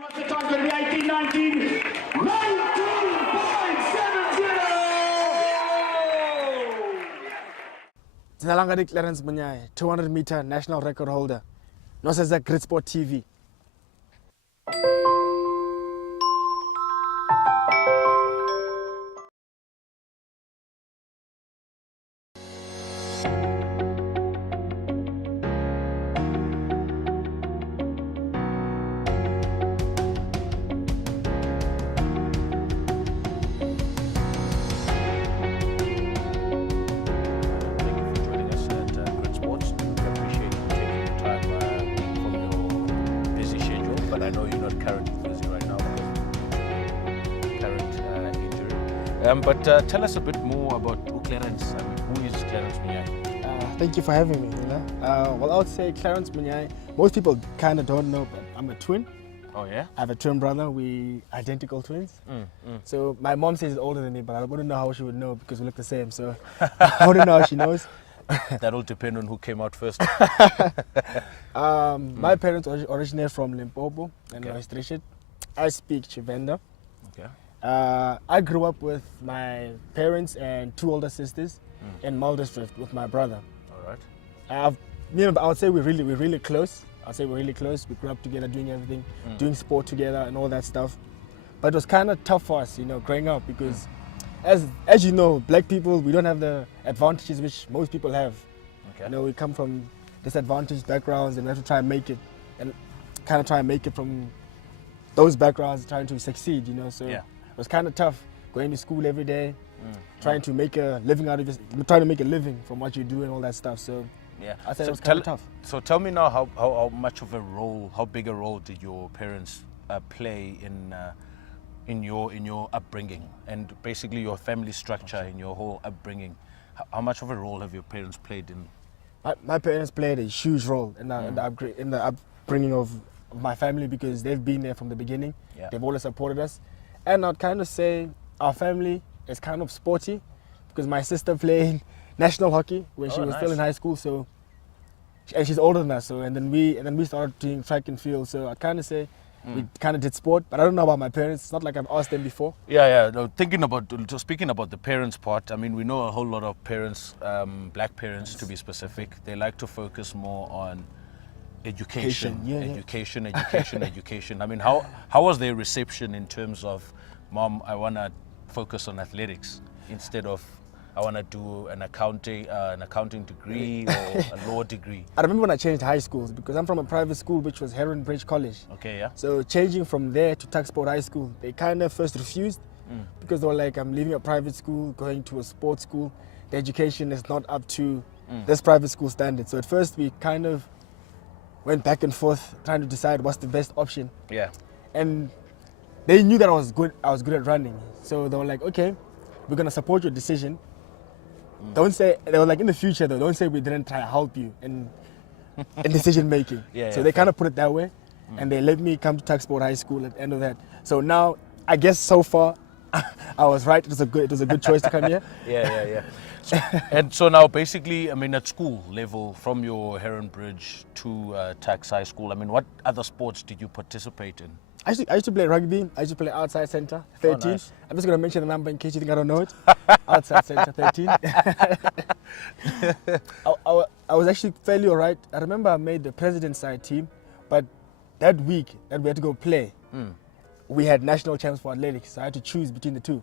What's the time going to be? 18, 19, 19.70! Clarence Munyai, 200-meter national record holder. No says that Great Sport TV. But tell us a bit more about Clarence. I mean, who is Clarence Munyai? Thank you for having me. Well, I would say Clarence Munyai, most people kind of don't know, but I'm a twin. Oh, yeah? I have a twin brother. We identical twins. So my mom says he's older than me, but I wouldn't know how she would know because we look the same. So I wouldn't know how she knows. That'll depend on who came out first. My parents originate from Limpopo and Maastricht. I speak Tshivenda. Okay. I grew up with my parents and two older sisters in Maldistrift with my brother. All right. I would say we're really close. I'd say we're really close. We grew up together, doing everything, doing sport together and all that stuff. But it was kind of tough for us, growing up because, as you know, black people, we don't have the advantages which most people have. Okay. We come from disadvantaged backgrounds and we have to try and make it, and kind of try and make it from those backgrounds, trying to succeed. So. Yeah. It was kind of tough going to school every day, trying to make a living out of it, trying to make a living from what you do and all that stuff. So yeah, I said it was kind of tough. So tell me now, how much of a role, how big a role did your parents play in your upbringing and basically your family structure in your whole upbringing? How much of a role have your parents played in? My parents played a huge role in the upbringing of my family because they've been there from the beginning. Yeah. They've always supported us. And I'd kind of say our family is kind of sporty because my sister played national hockey when she was still in high school. So, and she's older than us. So, and then we started doing track and field. So I'd kind of say we kind of did sport. But I don't know about my parents. It's not like I've asked them before. Yeah. No, speaking about the parents part, I mean, we know a whole lot of parents, black parents to be specific. They like to focus more on education. I mean, how was their reception in terms of, Mom, I want to focus on athletics instead of I want to do an accounting degree or a law degree? I remember when I changed high schools because I'm from a private school which was Heron Bridge College. Okay, yeah. So changing from there to Tucksport High School, they kind of first refused because they were like, I'm leaving a private school, going to a sports school. The education is not up to this private school standard. So at first we kind of went back and forth trying to decide what's the best option. Yeah. And they knew that I was good at running. So they were like, okay, we're going to support your decision. Don't say, they were like, in the future though, don't say we didn't try to help you in decision making. So they kind of put it that way. And they let me come to Tucksport High School at the end of that. So now, I guess so far, I was right. It was a good choice to come here. Yeah. And so now, basically, I mean, at school level, from your Heron Bridge to Tax High School, I mean, what other sports did you participate in? I used to play rugby. I used to play outside center, 13. Oh, nice. I'm just going to mention the number in case you think I don't know it. Outside center, 13. I was actually fairly all right. I remember I made the president's side team, but that week that we had to go play, we had national champs for athletics. So I had to choose between the two,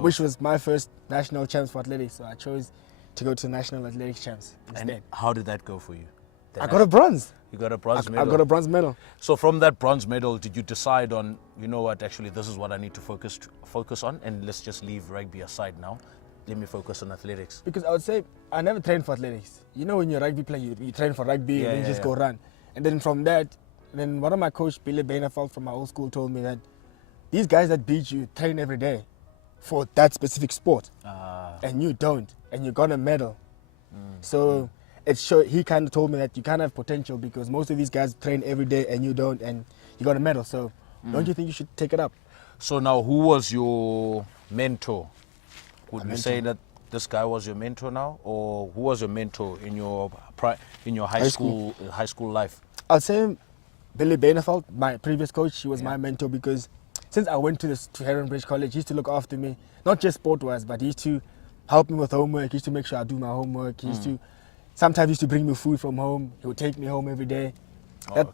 which was my first national champs for athletics. So I chose to go to national athletics champs instead. And how did that go for you? I got a bronze. You got a bronze medal? I got a bronze medal. So from that bronze medal, did you decide on, you know what, actually this is what I need to focus on, and let's just leave rugby aside now. Let me focus on athletics. Because I would say I never trained for athletics. When you're a rugby player, you train for rugby and then you just go run. And then from that, then one of my coach, Billy Bainafeld from my old school, told me that these guys that beat you train every day for that specific sport. And you don't, and you got a medal. So he kind of told me that you kind of have potential because most of these guys train every day and you don't, and you got a medal. So don't you think you should take it up? So now, who was your mentor? Would you say that this guy was your mentor now, or who was your mentor in your high school life? I'd say Billy Bainefeld, my previous coach, he was my mentor because since I went to Heronbridge College, he used to look after me, not just sport-wise, but he used to help me with homework. He used to make sure I do my homework. He used to sometimes used to bring me food from home. He would take me home every day.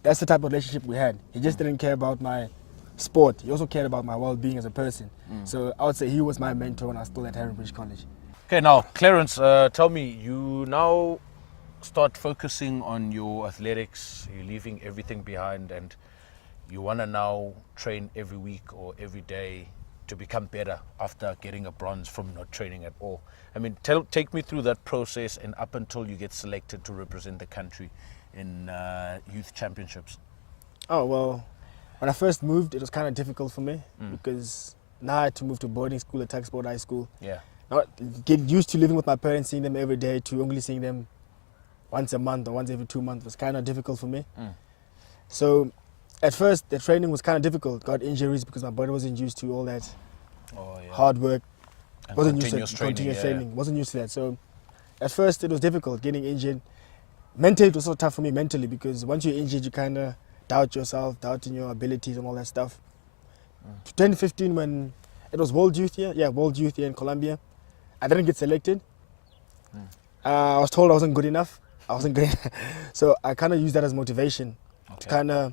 That's the type of relationship we had. He just didn't care about my sport. He also cared about my well-being as a person. So I would say he was my mentor when I was still at Heronbridge College. Okay, now, Clarence, tell me, you now start focusing on your athletics, you're leaving everything behind, and you want to now train every week or every day to become better after getting a bronze from not training at all. I mean, take me through that process and up until you get selected to represent the country in youth championships. Oh, well, when I first moved, it was kind of difficult for me because now I had to move to boarding school at Taxport High School. Yeah. Not get used to living with my parents, seeing them every day, to only seeing them once a month or once every 2 months was kind of difficult for me. So at first, the training was kind of difficult. Got injuries because my body wasn't used to all that hard work. And Wasn't used to continuous training. Wasn't used to that. So at first, it was difficult getting injured. Mentally, it was so tough for me mentally because once you're injured, you kind of doubt yourself, doubting your abilities and all that stuff. 2015, when it was World Youth Year, World Youth Year in Colombia, I didn't get selected. I was told I wasn't good enough. So I kind of used that as motivation to kind of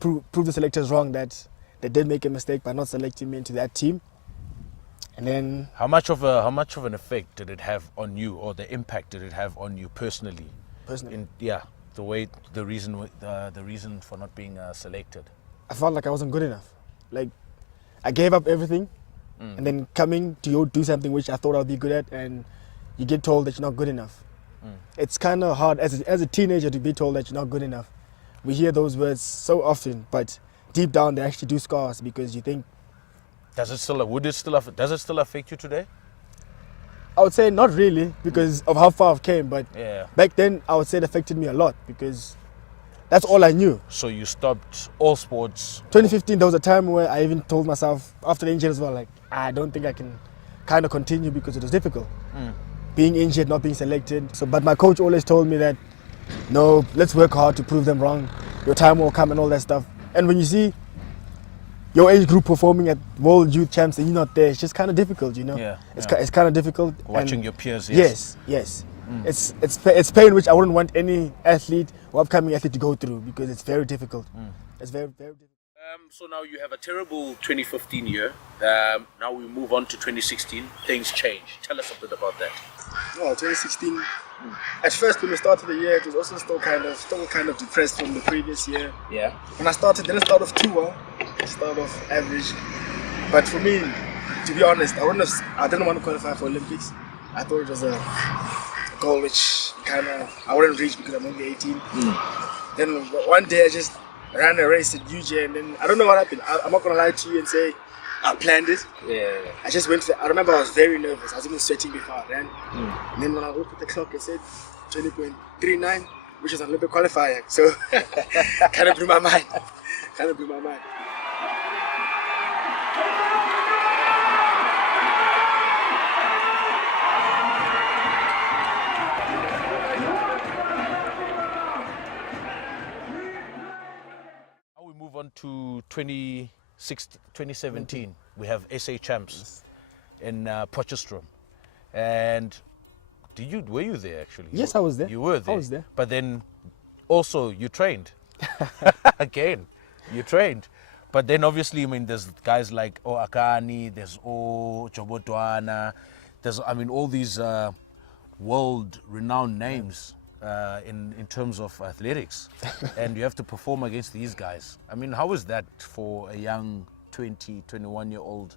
prove the selectors wrong, that they did make a mistake by not selecting me into that team. And then how much of an effect did it have on you, or the impact did it have on you personally? The reason for not being selected. I felt like I wasn't good enough. Like I gave up everything, and then coming to do something which I thought I'd be good at, and you get told that you're not good enough. It's kind of hard as a teenager to be told that you're not good enough. We hear those words so often, but deep down they actually do scar us because you think. Does it still affect you today? I would say not really because of how far I've came, but back then I would say it affected me a lot because that's all I knew. So you stopped all sports? 2015, there was a time where I even told myself after the injury as well, like, I don't think I can kind of continue because it was difficult. Being injured, not being selected. So, but my coach always told me that, no, let's work hard to prove them wrong. Your time will come and all that stuff. And when you see your age group performing at World Youth Champs and you're not there, it's just kind of difficult, you know? It's kind of difficult. Watching your peers, yes. It's pain which I wouldn't want any athlete or upcoming athlete to go through because it's very difficult. It's very, very difficult. So now you have a terrible 2015 year. Now we move on to 2016. Things change. Tell us a bit about that. Oh, 2016. At first, when we started the year, it was also still kind of depressed from the previous year. Yeah. When I started, didn't start off too well. Started off average. But for me, to be honest, I didn't want to qualify for Olympics. I thought it was a goal which I wouldn't reach because I'm only 18. Then one day I just ran a race at UJ, and then I don't know what happened. I'm not gonna lie to you and say I planned it. I just went I remember I was very nervous. I was even sweating before I ran. And then when I looked at the clock, it said 20.39, which is an Olympic qualifier. So kind of blew my mind. Move on to 2017. We have SA Champs in Potchefstroom. And were you there actually? Yes, I was there. You were there. I was there. But then also you trained. Again, you trained. But then obviously, I mean, there's guys like Akani, there's Jobotwana, there's, I mean, all these world-renowned names. In terms of athletics, and you have to perform against these guys. I mean, how is that for a young 20, 21-year-old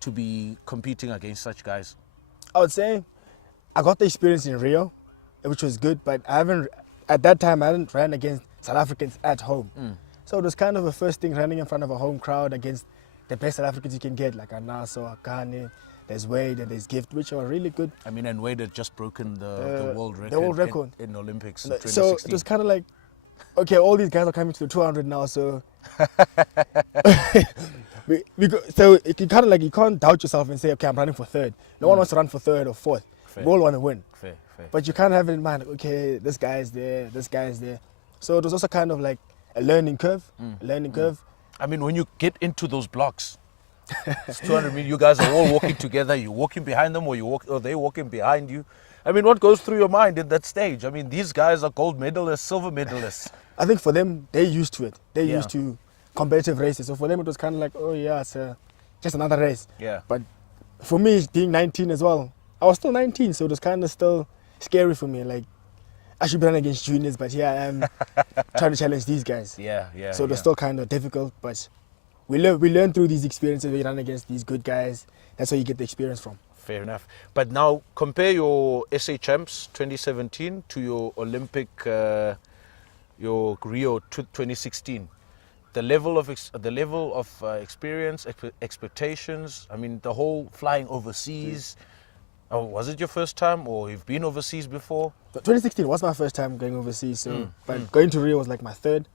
to be competing against such guys? I would say I got the experience in Rio, which was good, but at that time I hadn't ran against South Africans at home. So it was kind of a first thing, running in front of a home crowd against the best South Africans you can get, like Anaso, Akane, there's Wade and there's Gift, which are really good. I mean, and Wade had just broken the world record, in Olympics in 2016. So it was kind of like, okay, all these guys are coming to the 200 now, so so you kind of like, you can't doubt yourself and say, okay, I'm running for third. No one wants to run for third or fourth. Fair. We all want to win. Fair. But you can't have it in mind, okay, this guy is there, this guy is there. So it was also kind of like a learning curve. I mean, when you get into those blocks, it's 200 meters. You guys are all walking together. You're walking behind them, or they walking behind you. I mean, what goes through your mind in that stage? I mean, these guys are gold medalists, silver medalists. I think for them, they're used to it. They're used to competitive races. So for them, it was kind of like, oh yeah, it's just another race. Yeah. But for me, being 19 as well, I was still 19, so it was kind of still scary for me. Like, I should be running against juniors, but here I am trying to challenge these guys. Yeah. So it was still kind of difficult, but we learn through these experiences. We run against these good guys. That's where you get the experience from. Fair enough. But now compare your SA Champs 2017 to your Olympic, your Rio 2016. The level of experience, expectations. I mean, the whole flying overseas. Oh, was it your first time, or you've been overseas before? 2016 was my first time going overseas. So, but going to Rio was like my third.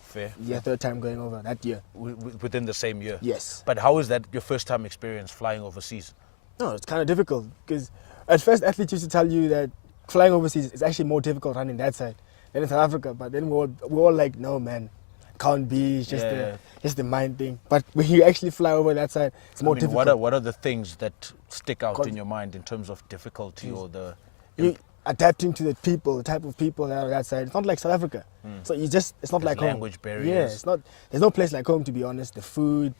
Fair. Yeah, third time going over that year. Within the same year. Yes. But how is that your first time experience flying overseas? No, it's kind of difficult because at first athletes used to tell you that flying overseas is actually more difficult running that side than in South Africa. But then we're all like, no man, can't be. It's just the mind thing. But when you actually fly over that side, it's more difficult. What are the things that stick out in your mind in terms of difficulty or the? Adapting to the type of people that are on that side. It's not like South Africa. So it's not like language home. barriers. Yeah, it's not. There's no place like home, to be honest. The food,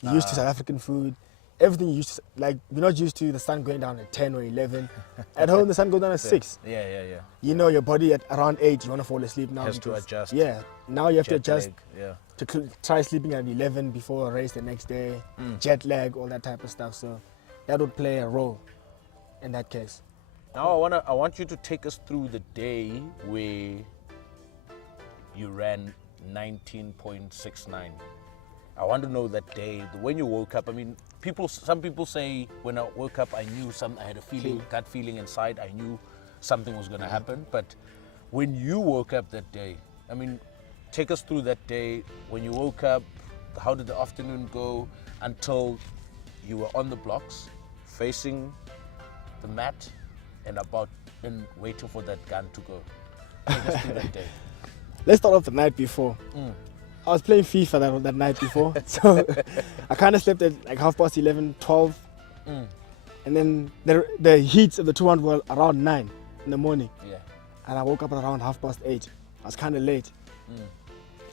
you're used to South African food. Everything you used to, like, we're not used to the sun going down at 10 or 11. At home, the sun goes down at 6. Yeah. You know, your body at around 8, you want to fall asleep now. Has to adjust. Yeah, now you have to adjust leg, to try sleeping at 11 before a race the next day. Jet lag, all that type of stuff. So that would play a role in that case. Now I want you to take us through the day where you ran 19.69. I want to know that day, when you woke up. I mean, some people say when I woke up, I knew I had a feeling, gut feeling inside. I knew something was going to happen. But when you woke up that day, I mean, take us through that day. When you woke up, how did the afternoon go until you were on the blocks, facing the mat, and waiting for that gun to go? Take us through that day. Let's start off the night before. I was playing FIFA that night before, so I kind of slept at like 11:30, 12. And then the heats of the 200 were around 9 in the morning. Yeah. And I woke up at around 8:30. I was kind of late.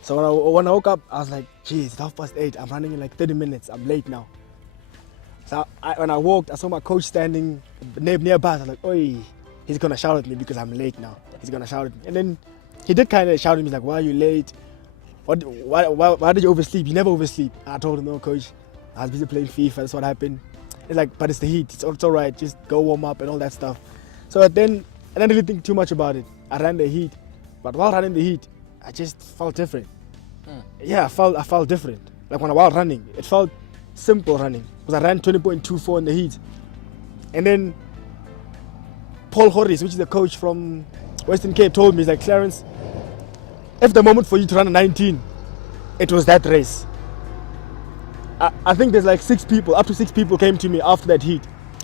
So when I woke up, I was like, geez, it's 8:30. I'm running in like 30 minutes. I'm late now. So when I walked, I saw my coach standing nearby. I was like, oi, he's going to shout at me because I'm late now. He's going to shout at me. And then he did kind of shout at me like, why are you late? Why did you oversleep? You never oversleep. I told him, no, coach, I was busy playing FIFA. That's what happened. It's like, but it's the heat. It's all right. Just go warm up and all that stuff. So then I didn't really think too much about it. I ran the heat. But while running the heat, I just felt different. Yeah, I felt different. Like while running, it felt simple running. Because I ran 20.24 in the heat. And then Paul Horris, which is the coach from Western Cape, told me, he's like, Clarence, if the moment for you to run a 19, it was that race. I think there's like 6 people, up to 6 people came to me after that heat.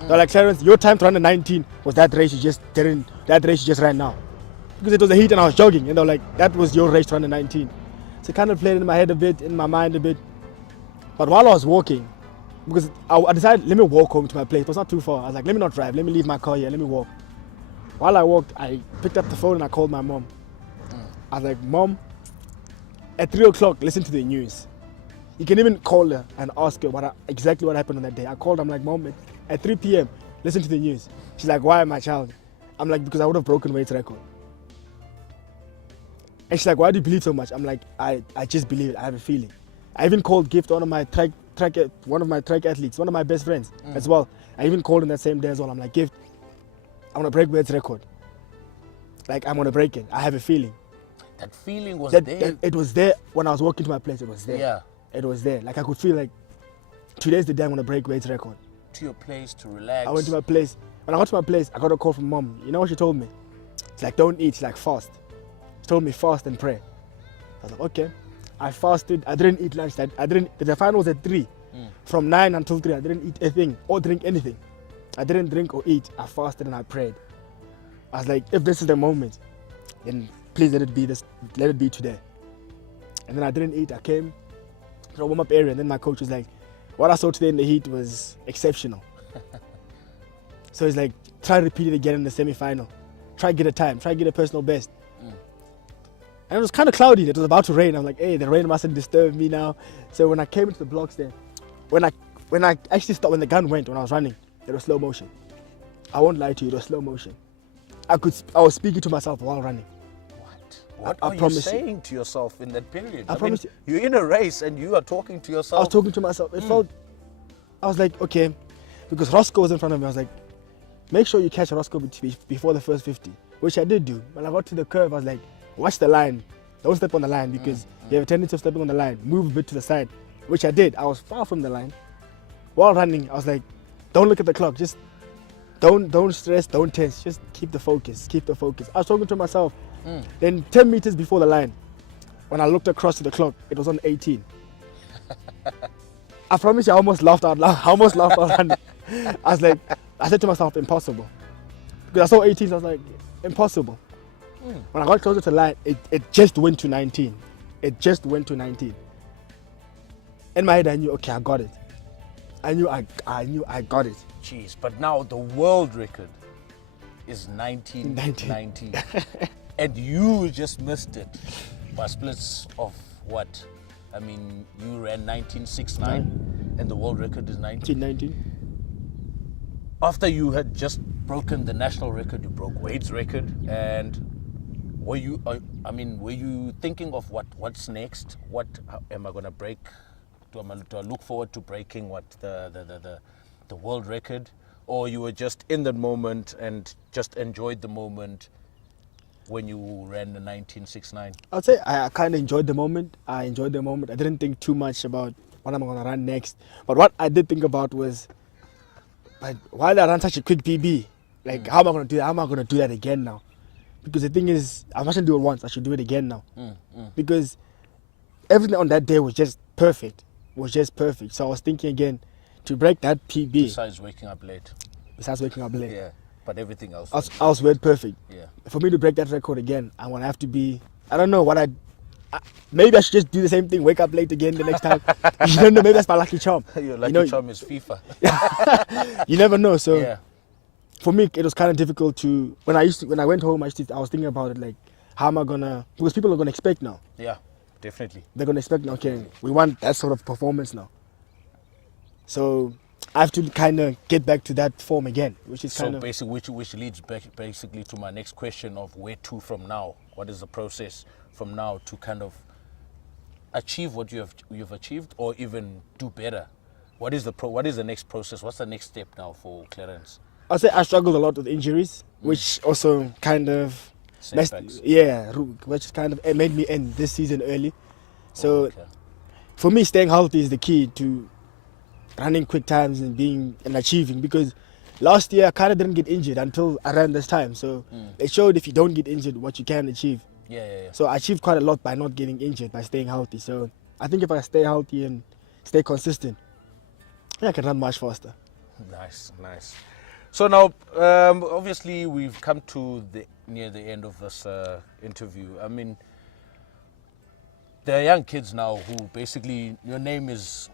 They're like, Clarence, your time to run a 19 was that race you just ran now. Because it was a heat and I was jogging, and they're like, that was your race to run a 19. So it kind of played in my head a bit, in my mind a bit. But while I was walking, because I decided, let me walk home to my place. It was not too far. I was like, let me not drive, let me leave my car here, let me walk. While I walked, I picked up the phone and I called my mom. I was like, Mom, at 3 o'clock, listen to the news. You can even call her and ask her exactly what happened on that day. I called her, I'm like, Mom, at 3 p.m., listen to the news. She's like, why, my child? I'm like, because I would have broken Wade's record. And she's like, why do you believe so much? I'm like, I just believe it. I have a feeling. I even called Gift, one of my track athletes, one of my best friends as well. I even called him that same day as well. I'm like, Gift, I want to break Wade's record. Like, I'm going to break it. I have a feeling. That feeling was there. It was there when I was walking to my place. It was there. Yeah. It was there. Like, I could feel like today's the day I'm going to break Wade's record. To your place to relax. I went to my place. When I got to my place, I got a call from Mom. You know what she told me? It's like, don't eat. She's like, fast. She told me fast and pray. I was like, okay. I fasted. I didn't eat lunch. The final was at 3. From 9 until 3, I didn't eat a thing or drink anything. I didn't drink or eat. I fasted and I prayed. I was like, if this is the moment, then please let it be today. And then I didn't eat. I came to the warm-up area, and then my coach was like, what I saw today in the heat was exceptional. So he's like, try to repeat it again in the semi-final. Try get a time. Try get a personal best. And it was kind of cloudy. It was about to rain. I'm like, hey, the rain mustn't disturb me now. So when I came into the blocks there, when I actually stopped, when the gun went, when I was running, it was slow motion. I won't lie to you, it was slow motion. I was speaking to myself while running. What I are you promise saying to yourself in that period? I promise you. You're in a race and you are talking to yourself. I was talking to myself. It felt, I was like, okay, because Roscoe was in front of me. I was like, make sure you catch Roscoe before the first 50, which I did do. When I got to the curve, I was like, watch the line. Don't step on the line because you have a tendency of stepping on the line. Move a bit to the side, which I did. I was far from the line. While running, I was like, don't look at the clock. Just don't stress, don't tense. Just keep the focus, keep the focus. I was talking to myself. Then 10 meters before the line, when I looked across to the clock, it was on 18. I promise you, I almost laughed out loud. I almost laughed out loud. I said to myself, impossible. Because I saw 18, so I was like, impossible. When I got closer to the line, it just went to 19. It just went to 19. In my head, I knew, okay, I got it. I knew I got it. Jeez, but now the world record is 1919. And you just missed it by splits of what? I mean, you ran 1969 and the world record is 1919. After you had just broken the national record, you broke Wade's record, and were you thinking of what's next? What am I gonna break? Do I look forward to breaking what the world record, or you were just in the moment and just enjoyed the moment when you ran the 1969? I'd say I kind of enjoyed the moment. I didn't think too much about what I'm gonna run next. But what I did think about was, but why did I run such a quick PB? Like, how am I gonna do that? How am I gonna do that again now? Because the thing is, I mustn't do it once. I should do it again now. Because everything on that day was just perfect. So I was thinking again, to break that PB. Besides waking up late. Yeah. But everything else. I was well perfect. Yeah. For me to break that record again, I'm gonna have to be. I don't know what maybe I should just do the same thing. Wake up late again the next time. You don't know. Maybe that's my lucky charm. Your lucky charm is FIFA. You never know. So Yeah. for me, it was kind of difficult to. When I went home, I was thinking about it, like, how am I gonna? Because people are gonna expect now. Yeah, definitely. They're gonna expect, okay, we want that sort of performance now. So I have to kind of get back to that form again, which is kind of basically, which leads back basically to my next question of where to from now. What is the process from now to kind of achieve what you've achieved, or even do better? What is the next process? What's the next step now for Clarence? I'd say I struggled a lot with injuries, which also kind of Setbacks. which kind of made me end this season early. So for me, staying healthy is the key to running quick times and achieving, because last year I kind of didn't get injured until around this time. So it showed if you don't get injured, what you can achieve. Yeah. So I achieved quite a lot by not getting injured, by staying healthy. So I think if I stay healthy and stay consistent, I can run much faster. Nice. So now, obviously, we've come to near the end of this interview. I mean, there are young kids now who basically, your name is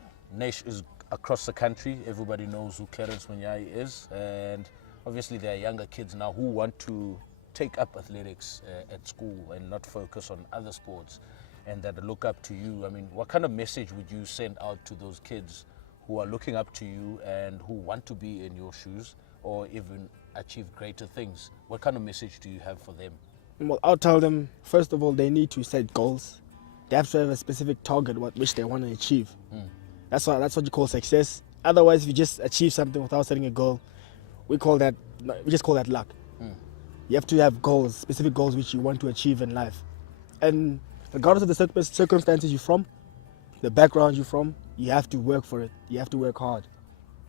across the country. Everybody knows who Clarence Munyai is, and obviously there are younger kids now who want to take up athletics at school and not focus on other sports, and that look up to you. I mean, what kind of message would you send out to those kids who are looking up to you and who want to be in your shoes or even achieve greater things? What kind of message do you have for them? Well, I'll tell them, first of all, they need to set goals. They have to have a specific target which they want to achieve. That's what you call success. Otherwise, if you just achieve something without setting a goal, we just call that luck. You have to have goals, specific goals which you want to achieve in life. And regardless of the circumstances you're from, the background you're from, you have to work for it. You have to work hard.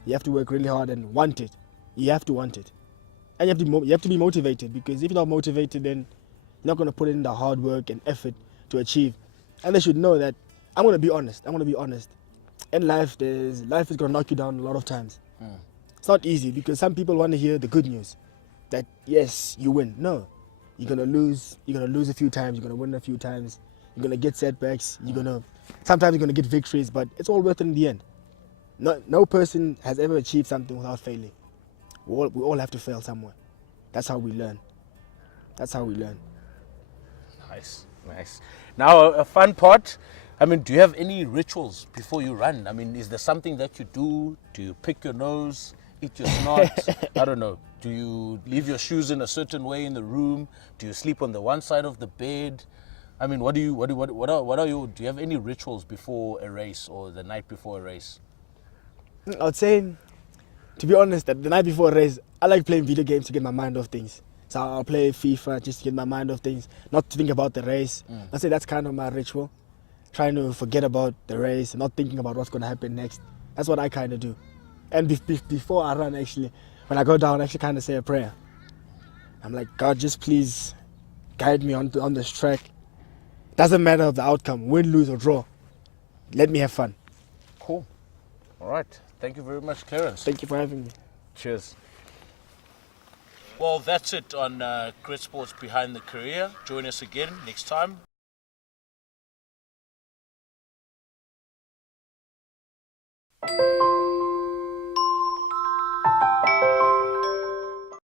You have to work really hard and want it. You have to want it. And you have to be motivated, because if you're not motivated, then you're not going to put in the hard work and effort to achieve. And they should know that I'm going to be honest. In life, life is going to knock you down a lot of times. It's not easy, because some people want to hear the good news, that yes, you win. No, you're going to lose. You're going to lose a few times. You're going to win a few times. You're gonna get setbacks. Sometimes you're gonna get victories, but it's all worth it in the end. No person has ever achieved something without failing. We all have to fail somewhere. That's how we learn. Nice, nice. Now, a fun part. I mean, do you have any rituals before you run? I mean, is there something that you do? Do you pick your nose, eat your snot? I don't know. Do you leave your shoes in a certain way in the room? Do you sleep on the one side of the bed? I mean, what are you? Do you have any rituals before a race or the night before a race? I would say, to be honest, that the night before a race, I like playing video games to get my mind off things. So I'll play FIFA just to get my mind off things, not to think about the race. I say that's kind of my ritual. Trying to forget about the race, not thinking about what's going to happen next. That's what I kind of do. And before I run, actually, when I go down, I actually kind of say a prayer. I'm like, God, just please guide me on this track. Doesn't matter of the outcome, win, lose, or draw. Let me have fun. Cool. All right. Thank you very much, Clarence. Thank you for having me. Cheers. Well, that's it on Great Sports Behind the Career. Join us again next time.